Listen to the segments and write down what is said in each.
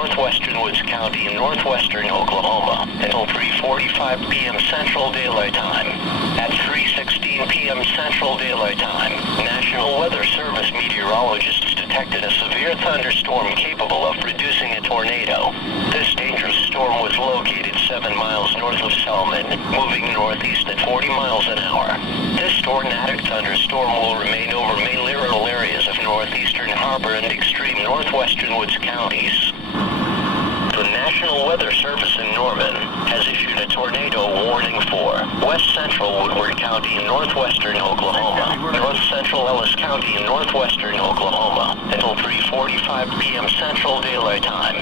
northwestern Woods County in northwestern Oklahoma until 3:45 p.m. Central Daylight Time. At 3:16 p.m. Central Daylight Time, National Weather Service meteorologists detected a severe thunderstorm capable of producing a tornado. This dangerous storm was located 7 miles north of Selman, moving northeast at 40 miles an hour. This tornadic thunderstorm will remain over mainly rural areas of northeastern Harbor and extreme northwestern Woods counties. The National Weather Service in Norman has issued a tornado warning for west central Woodward County in northwestern Oklahoma, north central Ellis County in northwestern Oklahoma until 3:45 p.m. Central Daylight Time.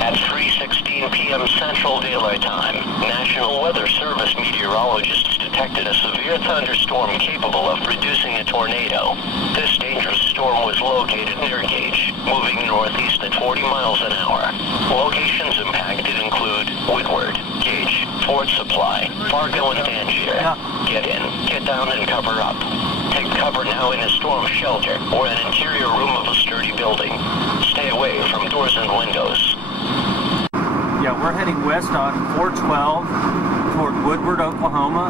At 3:16 p.m. Central Daylight Time, National Weather Service meteorologists detected a severe thunderstorm capable of producing a tornado. This dangerous storm was located near Gage, moving northeast at 40 miles an hour. Locations impacted include Woodward, Gage, Fort Supply, Fargo, and Tangier. Get in, get down, and cover up. Take cover now in a storm shelter or an interior room of a sturdy building. Stay away from doors and windows. Yeah, we're heading west on 412 toward Woodward, Oklahoma.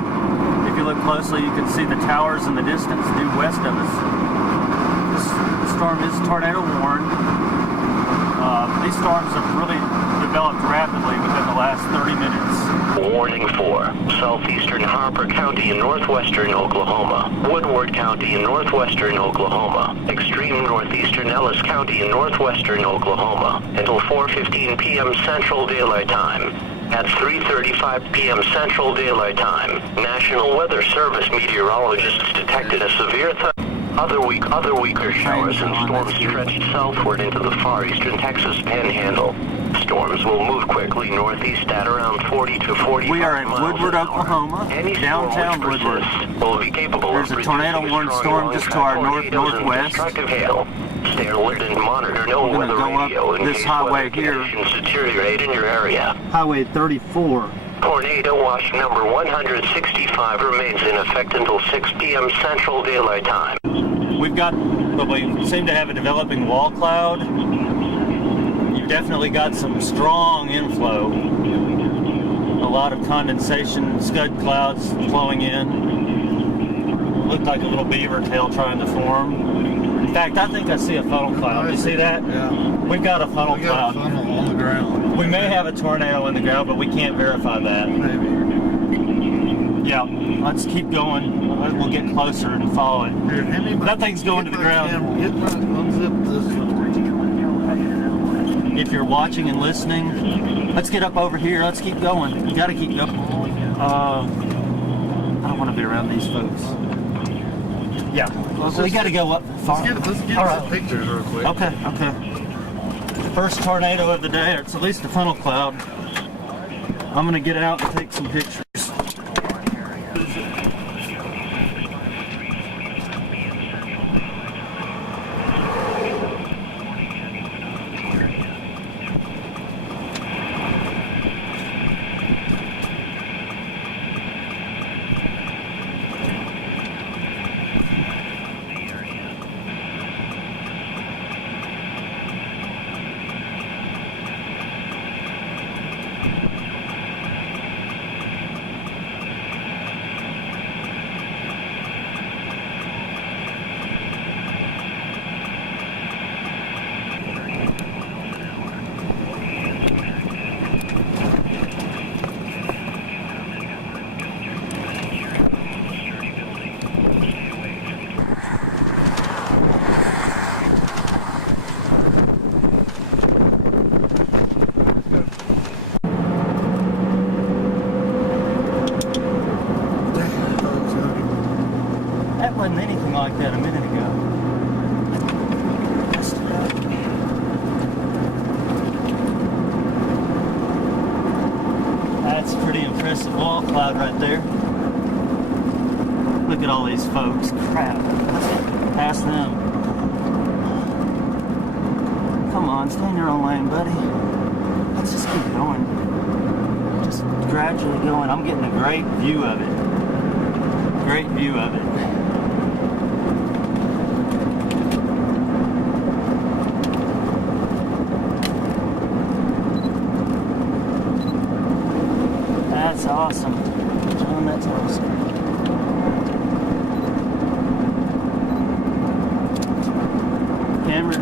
If you look closely, you can see the towers in the distance due west of us. This storm is tornado warned. These storms have really developed rapidly within the last 30 minutes. Warning for southeastern Harper County in northwestern Oklahoma, Woodward County in northwestern Oklahoma, extreme northeastern Ellis County in northwestern Oklahoma until 4:15 p.m. Central Daylight Time. At 3:35 p.m. Central Daylight Time, National Weather Service meteorologists detected a severe Other weaker showers and storms stretched southward into the far eastern Texas panhandle. Storms will move quickly northeast at around 40 to 45 We are in miles Woodward, an hour. Oklahoma, Any downtown storm which Woodward. persists will be capable There's of a tornado producing warned strong storm just to our tornadoes and northwest. destructive hail. Stay alert and monitor We're gonna weather go up radio in this case highway weather here. conditions deteriorate in your area. Highway 34. Tornado watch number 165 remains in effect until 6 p.m. Central Daylight Time. We've got, but we seem to have a developing wall cloud. You've definitely got some strong inflow. A lot of condensation, scud clouds flowing in. Looked like a little beaver tail trying to form. In fact, I think I see a funnel cloud. You see that? Yeah. We've got a funnel We got cloud. a funnel on the ground. We may have a tornado in the ground, but we can't verify that. Maybe. Yeah, let's keep going. We'll get closer and follow it. Here, hand me my- Nothing's going to the get my ground. camera, Get my, unzip this. If you're watching and listening, let's get up over here. Let's keep going. We gotta keep going. I don't want to be around these folks. Yeah, we gotta go up far. Let's get All some right. pictures real quick. Okay. First tornado of the day, or it's at least a funnel cloud. I'm gonna get out and take some pictures. That wasn't anything like that a minute ago. Messed it up. That's a pretty impressive wall cloud right there. Look at all these folks. Crap. Let's get past them. Come on, stay in your own lane, buddy. Let's just keep going. Just gradually going. I'm getting a great view of it. Great view of it. awesome. John, that's awesome. Cameron.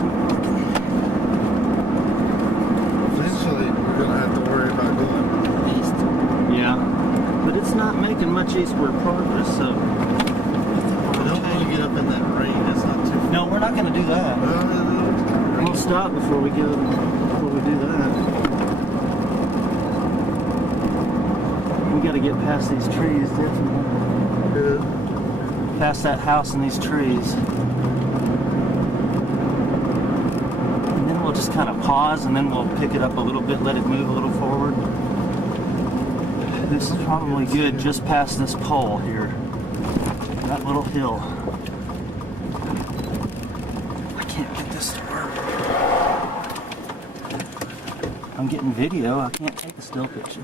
Eventually, we're gonna have to worry about going east. Yeah. But it's not making much eastward progress, so. I don't want to get up in that rain. That's not too far. No, we're not going to do that. We'll stop before we do that. We got to get past these trees, definitely. Past that house and these trees. And then we'll just kind of pause and then we'll pick it up a little bit, let it move a little forward. This is probably good just past this pole here. That little hill. I can't get this to work. I'm getting video. I can't take a still picture.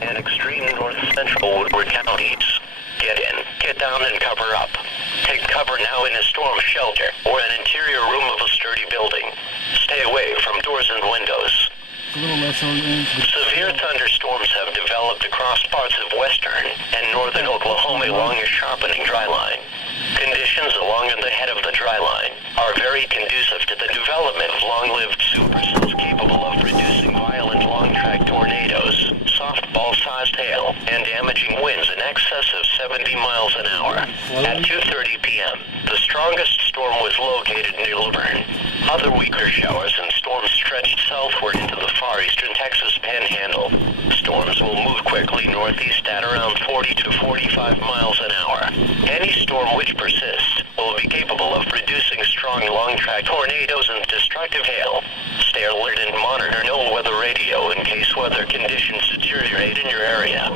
And extreme north central Woodward counties. Get in, get down, and cover up. Take cover now in a storm shelter or an interior room of a sturdy building. Stay away from doors and windows. A little less orange. Severe thunderstorms have developed across parts of western and northern Oklahoma along a sharpening dry line. Conditions along the head of the dry line are very conducive to the development of long-lived supercells capable of producing violent long-track tornadoes, softball-sized hail, and damaging winds in excess of 70 miles an hour. At 2:30 p.m., the strongest storm was located near Laverne. Other weaker showers and storms stretched southward into the far eastern Texas panhandle. Storms will move quickly northeast at around 40 to 45 miles an hour. Any storm which persists will be capable of producing strong long-track tornadoes and destructive hail. Stay alert and monitor NOAA weather radio in case weather conditions deteriorate in your area.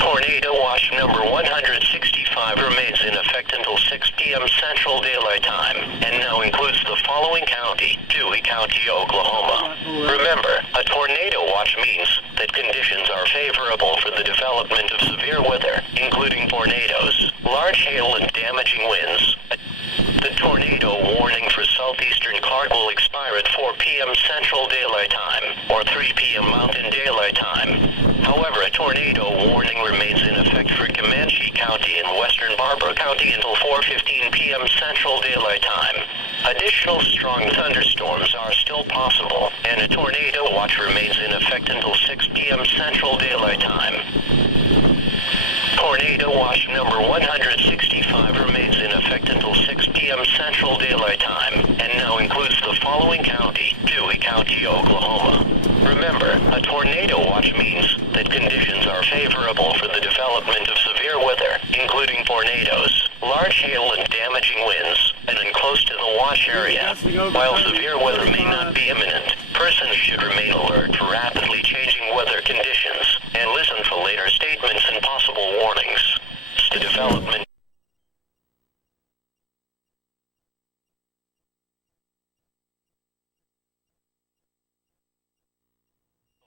Tornado watch number 165 remains in effect until 6 p.m. Central Daylight Time and now includes the following county, Dewey County, Oklahoma. Remember, a tornado watch means that conditions are favorable for the development of severe weather, including tornadoes, large hail, and damaging winds. The tornado warning for southeastern Clark will expire at 4 p.m. Central Daylight Time or 3 p.m. Mountain Daylight Time. However, a tornado warning remains in effect for Comanche County and western Barbara County until 4:15 p.m. Central Daylight Time. Additional strong thunderstorms are still possible, and a tornado watch remains in effect until 6 p.m. Central Daylight Time. Tornado watch number 165 remains in effect until 6 p.m. Central Daylight Time and now includes the following county, Dewey County, Oklahoma. Remember, a tornado watch means that conditions are favorable for the development of severe weather, including tornadoes, large hail, and damaging winds, and in close to the watch area. While severe weather may not be imminent, persons should remain alert for rapidly changing weather conditions and listen for later statements and possible warnings. The development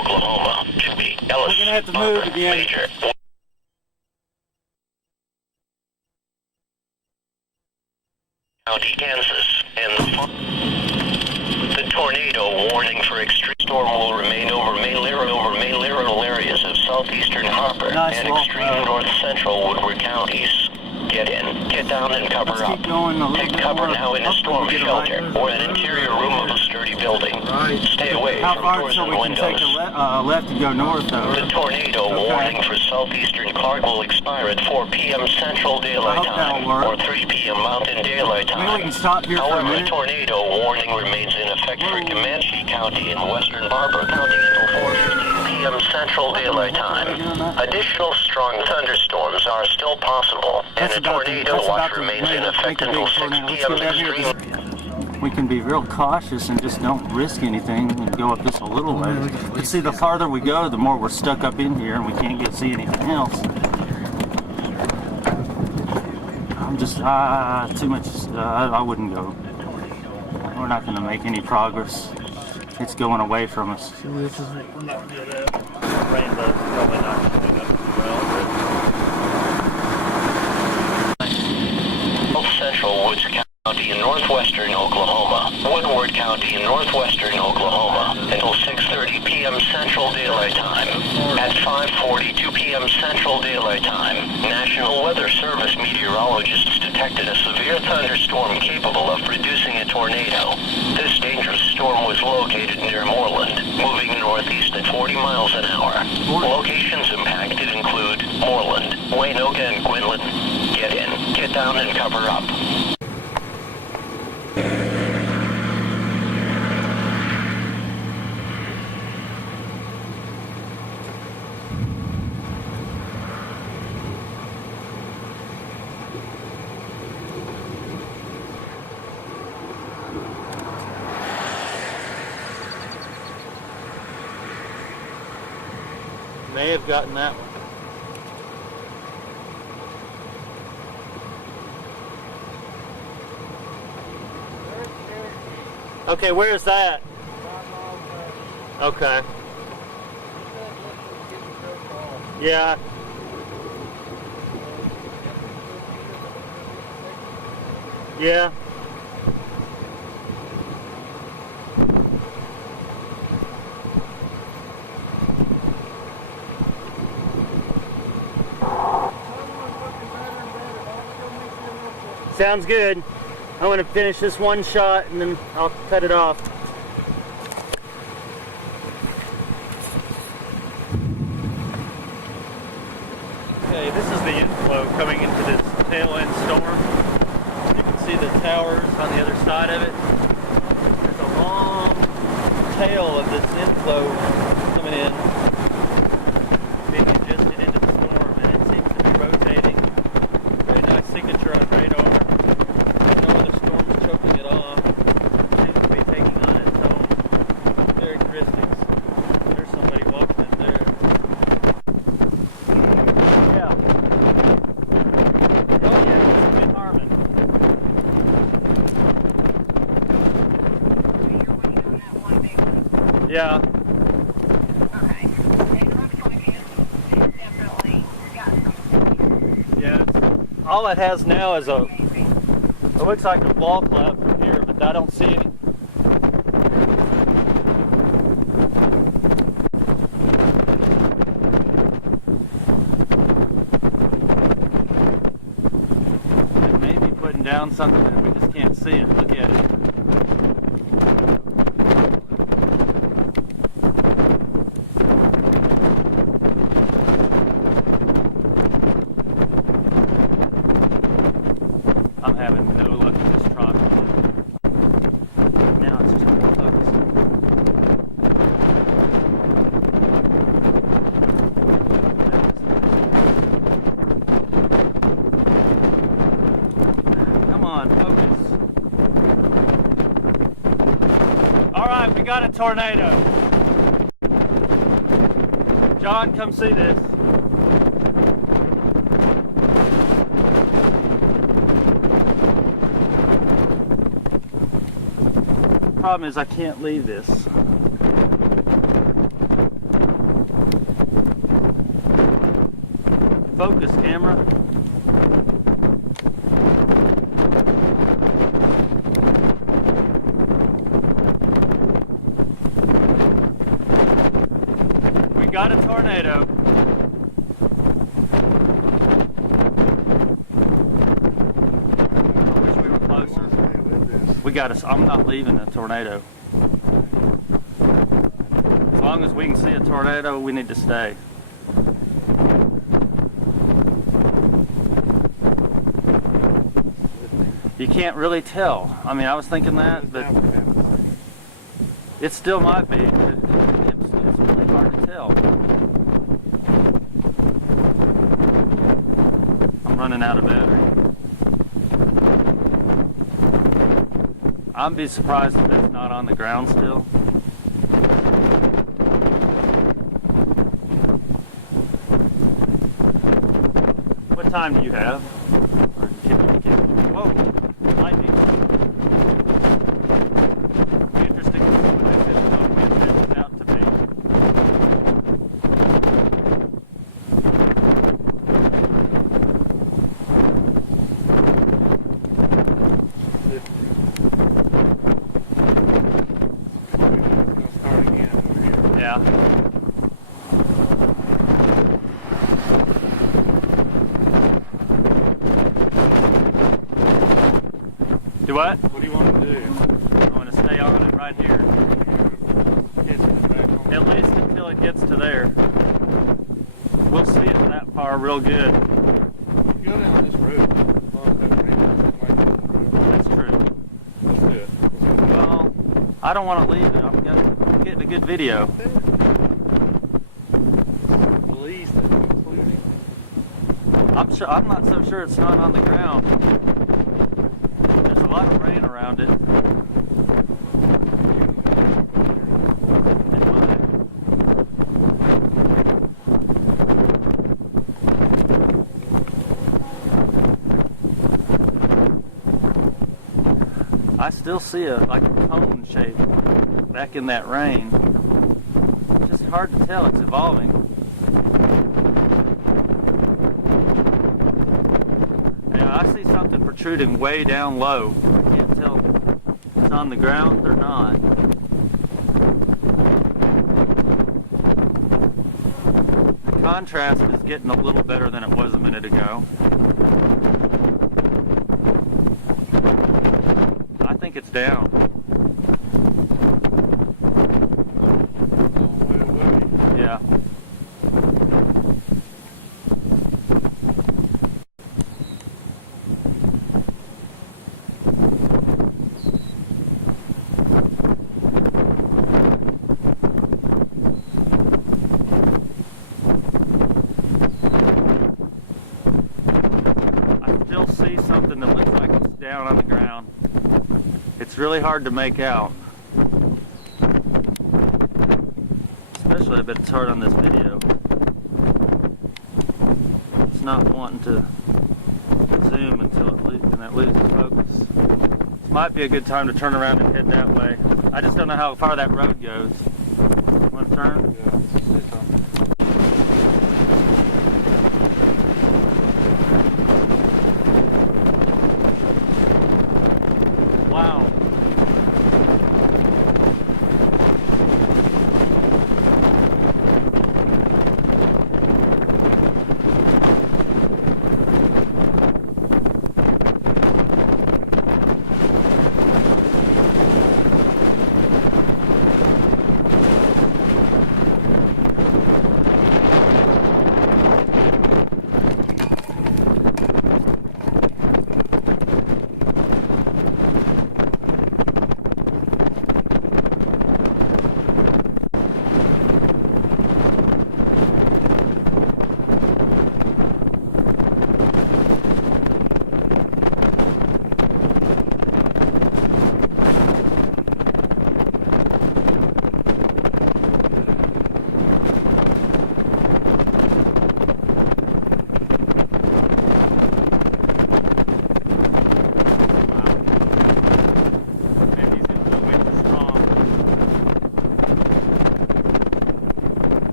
Oklahoma, Tippy, Ellis, We're gonna have to move Butler, again. Major, County, Kansas, and the tornado warning for extreme storm will remain over main littoral areas of southeastern Harper Nice and walk, extreme north central Woodward counties. Get in, get down, and cover Let's up. keep going a little Take bit cover more now in a up storm and get shelter right. or an interior room of a sturdy building. Right. Stay away How from far doors so and we can take windows. a left and go north though? The tornado Okay. warning for southeastern Clark will expire at 4 p.m. Central Daylight I hope Time that'll or work. 3 p.m. Mountain Daylight Maybe we Time. can stop here for a However, a minute. tornado warning remains in effect for Comanche County and western Barbara County until 4:15 p.m. Central Daylight Time. Additional strong thunderstorms are still possible, and a tornado watch remains in effect until 6 p.m. extreme. We can be real cautious and just don't risk anything and go up just a little way. But see, the farther we go, the more we're stuck up in here and we can't get see anything else. I'm just too much. I wouldn't go. We're not going to make any progress. It's going away from us. This is not good at. Rainbow's probably not coming up as well, Central Woods County in northwestern Oklahoma, Woodward County in northwestern northwestern Oklahoma until 6:30 p.m. Central Daylight Time. At 5:42 p.m. Central Daylight Time, National Weather Service meteorologists detected a severe thunderstorm capable of producing a tornado. This dangerous storm was located near Moreland, moving northeast at 40 miles an hour. Locations impacted include Moreland, Waynoka, and Quinlan. Get in, get down, and cover up. May have gotten that one. Okay, where is that? Okay. Yeah. Yeah. Sounds good. I'm going to finish this one shot and then I'll cut it off. Okay, this is the inflow coming into this tail end storm. You can see the towers on the other side of it. There's a long tail of this inflow coming in, being ingested into the storm, and it seems to be rotating. Very nice signature on radar. No other storm is choking it off. It seems to be taking on its own characteristics. There's somebody walking in there. Yeah. Oh yeah, it's in Harmon. Yeah. Yeah, all it has now is it looks like a wall cloud from here, but I don't see any. It may be putting down something that we just can't see it. Look at it. I'm having no luck with this tripod. Now it's just more focused. Come on, focus. All right, we got a tornado. John, come see this. Problem is I can't leave this. Focus, camera. We got a tornado. I wish we were closer. We got us. I'm not leaving a tornado. As long as we can see a tornado, we need to stay. You can't really tell. I mean, I was thinking that, but it still might be. It's really hard to tell. I'm running out of battery. I'd be surprised if that's not on the ground still. What time do you have? Whoa, lightning. Be interesting to see what that turns out to be. Yeah. Do what? What do you want to do? I want to stay on it right here. At least until it gets to there. We'll see it that far real good. Go down this road. That's true. Let's do it. Well, I don't want to leave it. I'm getting a good video. At least including. I'm not so sure it's not on the ground. There's a lot of rain around it. I still see like a cone shape back in that rain. It's just hard to tell. It's evolving. Yeah, I see something protruding way down low. I can't tell if it's on the ground or not. The contrast is getting a little better than it was a minute ago. I think it's down. Yeah. I still see something that looks like it's down on the ground. It's really hard to make out. Especially, I bet it's hard on this video. It's not wanting to zoom until it loses focus. This might be a good time to turn around and head that way. I just don't know how far that road goes. Want to turn? Yeah. Wow.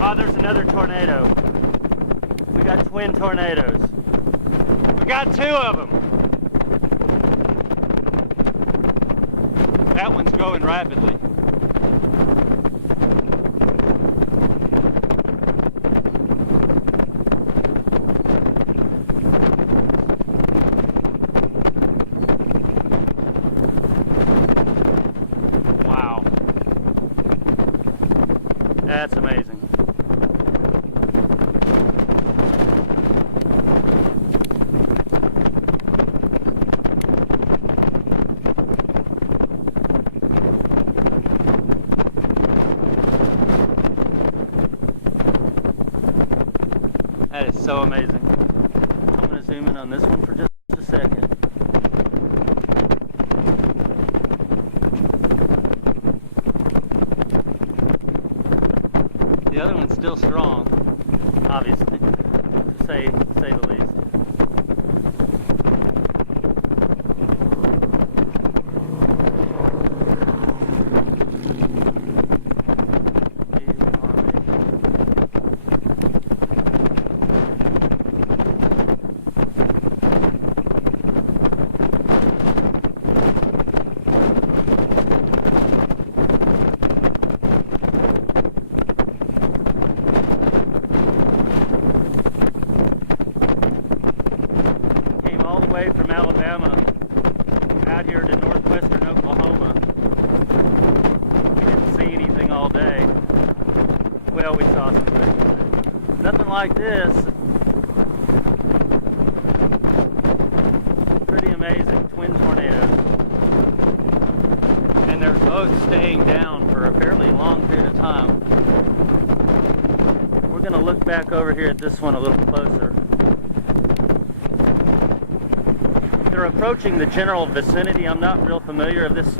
Oh, there's another tornado. We got twin tornadoes. We got two of them. That one's going rapidly. Wow. That's amazing. That is so amazing. I'm going to zoom in on this one for just a second. The other one's still strong, obviously, to say the least. From Alabama out here to northwestern Oklahoma. We didn't see anything all day. Well, we saw some things. Nothing like this. Pretty amazing. Twin tornadoes. And they're both staying down for a fairly long period of time. We're going to look back over here at this one a little closer. They're approaching the general vicinity. I'm not real familiar of this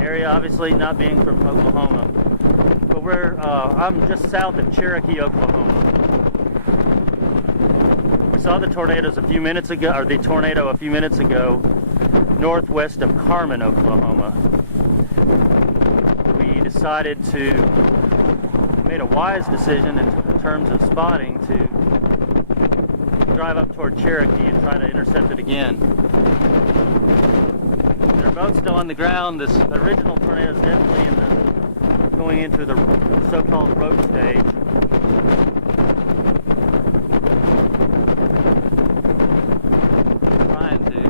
area, obviously not being from Oklahoma. But I'm just south of Cherokee, Oklahoma. We saw the tornadoes a few minutes ago, or the tornado a few minutes ago, northwest of Carmen, Oklahoma. We decided made a wise decision in terms of spotting to drive up toward Cherokee and try to intercept it again. They're both still on the ground. This original tornado is definitely going into the so-called road stage. Trying to.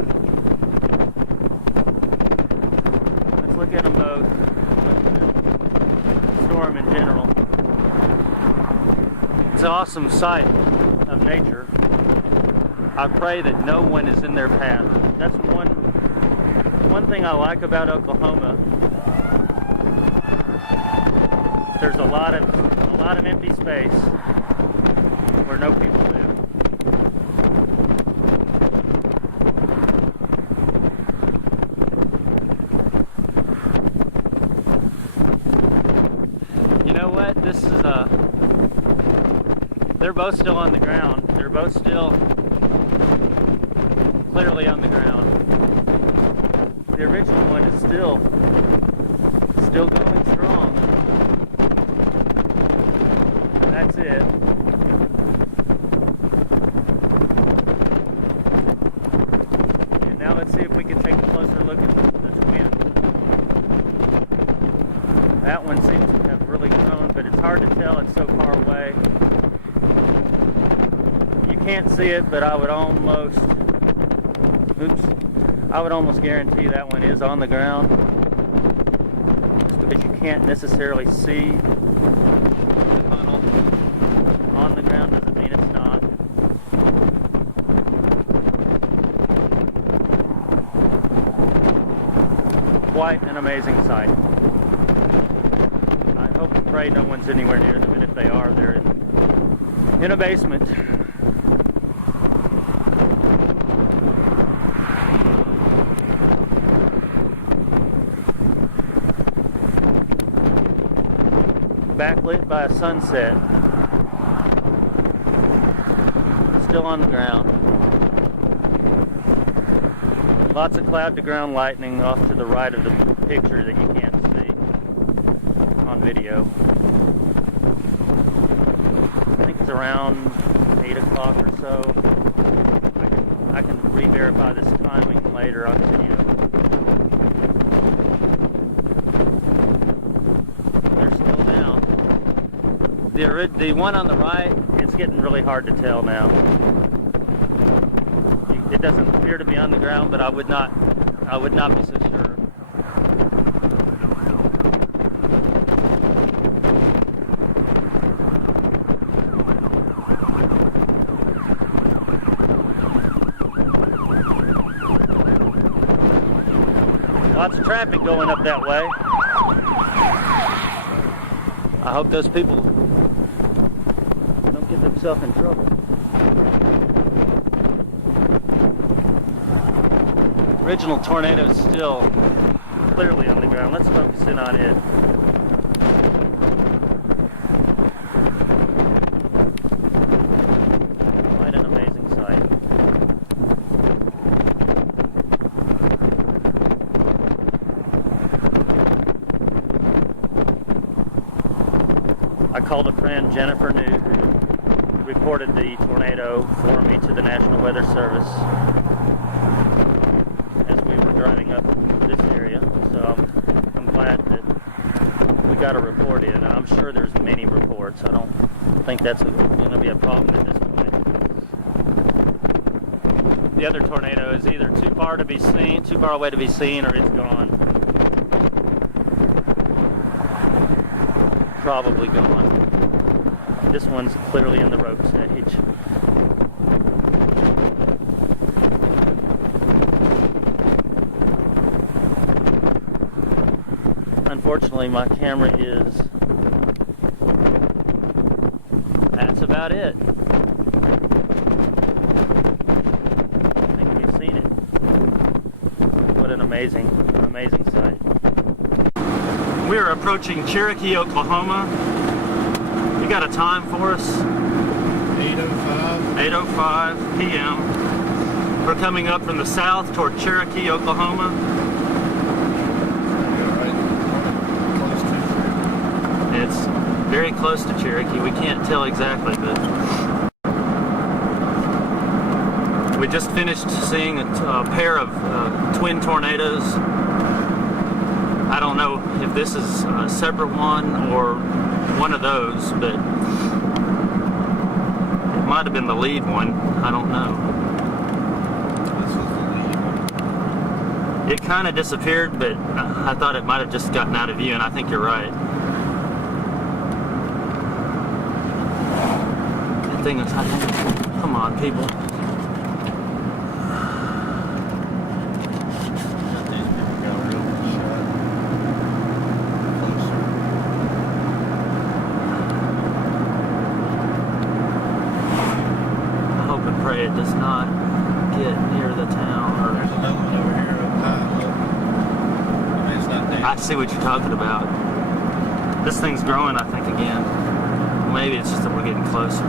Let's look at them both. Storm in general. It's an awesome sight of nature. I pray that no one is in their path. That's one thing I like about Oklahoma. There's a lot of empty space where no people live. You know what? They're both still on the ground. They're both still clearly on the ground. The original one is still going strong. And that's it. And now let's see if we can take a closer look at the twin. That one seems to have really grown, but it's hard to tell. It's so far away. You can't see it, but I would almost guarantee that one is on the ground. Just because you can't necessarily see the funnel on the ground doesn't mean it's not. Quite an amazing sight. I hope and pray no one's anywhere near them, and if they are, they're in a basement. Backlit by a sunset. Still on the ground. Lots of cloud to ground lightning off to the right of the picture that you can't see on video. I think it's around 8 o'clock or so. I can re-verify this timing later on video. The one on the right, it's getting really hard to tell now. It doesn't appear to be on the ground, but I would not be so sure. Lots of traffic going up that way. I hope those people don't get themselves in trouble. Original tornado is still clearly on the ground. Let's focus in on it. I called a friend, Jennifer New, who reported the tornado for me to the National Weather Service as we were driving up this area. So I'm glad that we got a report in, and I'm sure there's many reports. I don't think that's going to be a problem at this point. The other tornado is either too far away to be seen, or it's gone. Probably gone. This one's clearly in the rope stage. Unfortunately, my camera is... That's about it. I think we've seen it. What an amazing sight. We're approaching Cherokee, Oklahoma. You got a time for us? 8:05. 8:05 p.m. We're coming up from the south toward Cherokee, Oklahoma. It's very close to Cherokee. We can't tell exactly, but we just finished seeing a pair of twin tornadoes. I don't know if this is a separate one or one of those, but it might have been the lead one. I don't know. This is the lead one. It kind of disappeared, but I thought it might have just gotten out of view, and I think you're right. That thing is... Come on, people. It does not get near the town. There's another one over here up high. Look. I mean, it's not dead. I see what you're talking about. This thing's growing, I think, again. Maybe it's just that we're getting closer.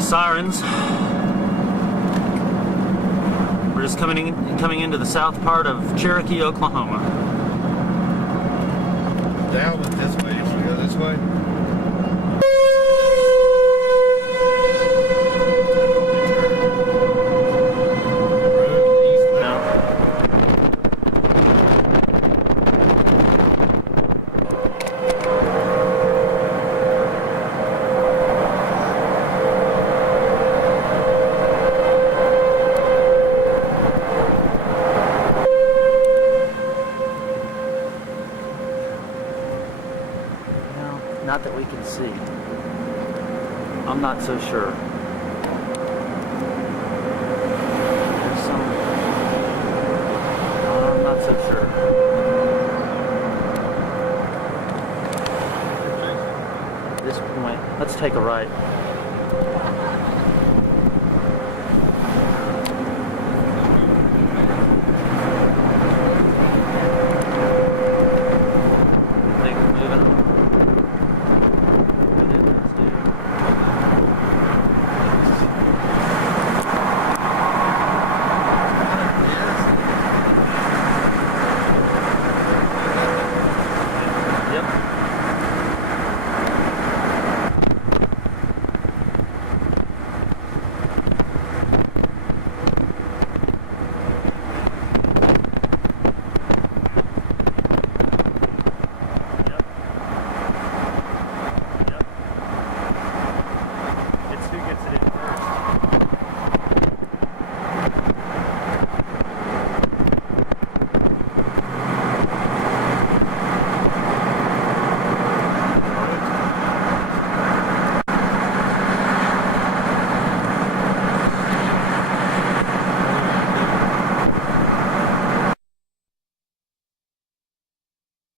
Sirens. We're just coming into the south part of Cherokee, Oklahoma. Down went this way. Should we go this way? Not that we can see. I'm not so sure. There's some... I'm not so sure. At this point, let's take a right.